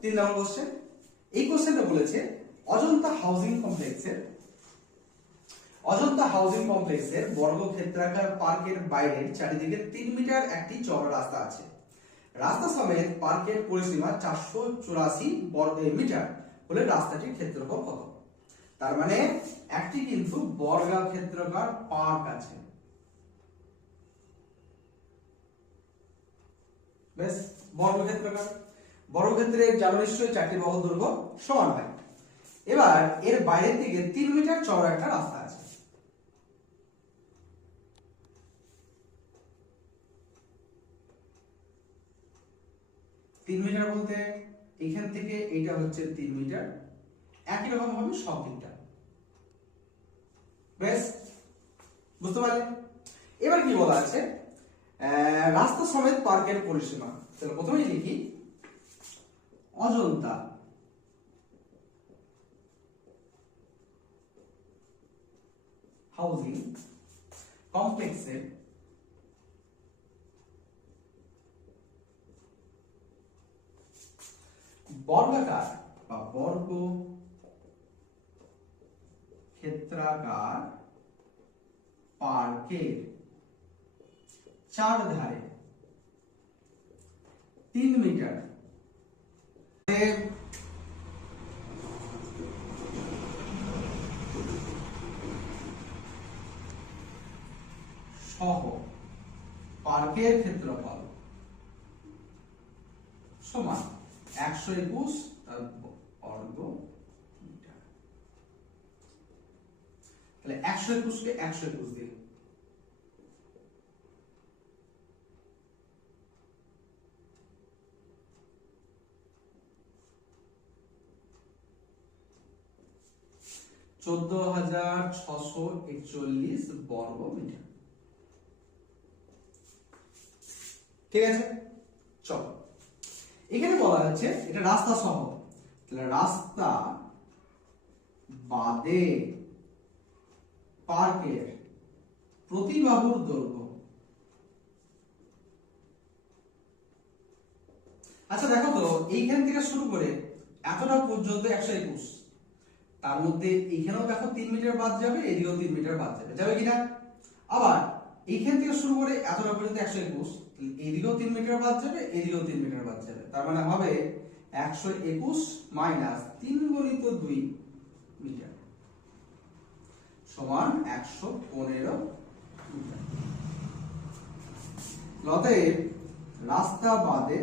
3 নম্বর question. এই কোশ্চেনটা বলেছে অজন্তা হাউজিং কমপ্লেক্সের বর্গক্ষেত্রাকার পার্কের বাইরের চারিদিকে 3 মিটার একটি চওড়া রাস্তা আছে। রাস্তা সমেত পার্কের পরিসীমা 484 বর্গ মিটার হলে রাস্তাটির ক্ষেত্রফল কত? তার মানে একটি কিন্তু বর্গক্ষেত্রাকার পার্ক আছে। বেশ, বর্গক্ষেত্রের জানো নিশ্চয়ই 4টি বাহু দৈর্ঘ্য সমান হয়। এবার এর বাইরের দিকে 3 মিটার চওড়া একটা রাস্তা আছে। তিন মিটার বলতে এখান থেকে এইটা হচ্ছে 3 মিটার, একই রকম হবে সব দিকটা। বেশ, বুঝতে পারলে? এবার কি বলা আছে, রাস্তা সমেত পার্কের পরিসীমা। তাহলে প্রথমেই লিখি অজন্তা হাউজিং কমপ্লেক্সের বর্গাকার বা বর্গ ক্ষেত্রাকার পার্কের চারধারে 3 মিটার সহ পার্কের ক্ষেত্রফল সমান 121 বর্গ মিটার। তাহলে 121 কে 121 দিন। চোদ্দ 14,641 বর্গ মিটার। ঠিক আছে, চলো এখানে বলা আছে এটা রাস্তা সহ, তাহলে রাস্তা বাদে পার্কের প্রতি বাহুর দৈর্ঘ্য। আচ্ছা দেখো তো, এইখান থেকে শুরু করে এতটা পর্যন্ত 121, তার মধ্যে এইখানেও দেখো 3 মিটার বাদ যাবে, এদিকেও 3 মিটার বাদ যাবে, যাবে কিনা? আবার এইখান থেকে শুরু করে এতটা পর্যন্ত 121, এদিকেও 3 মিটার বাদ যাবে, এদিকেও 3 মিটার বাদ যাবে, তার মানে হবে 121 মাইনাস 3 গুণিত 2 মিটার সমান 115 মিটার। অতএব রাস্তা বাদে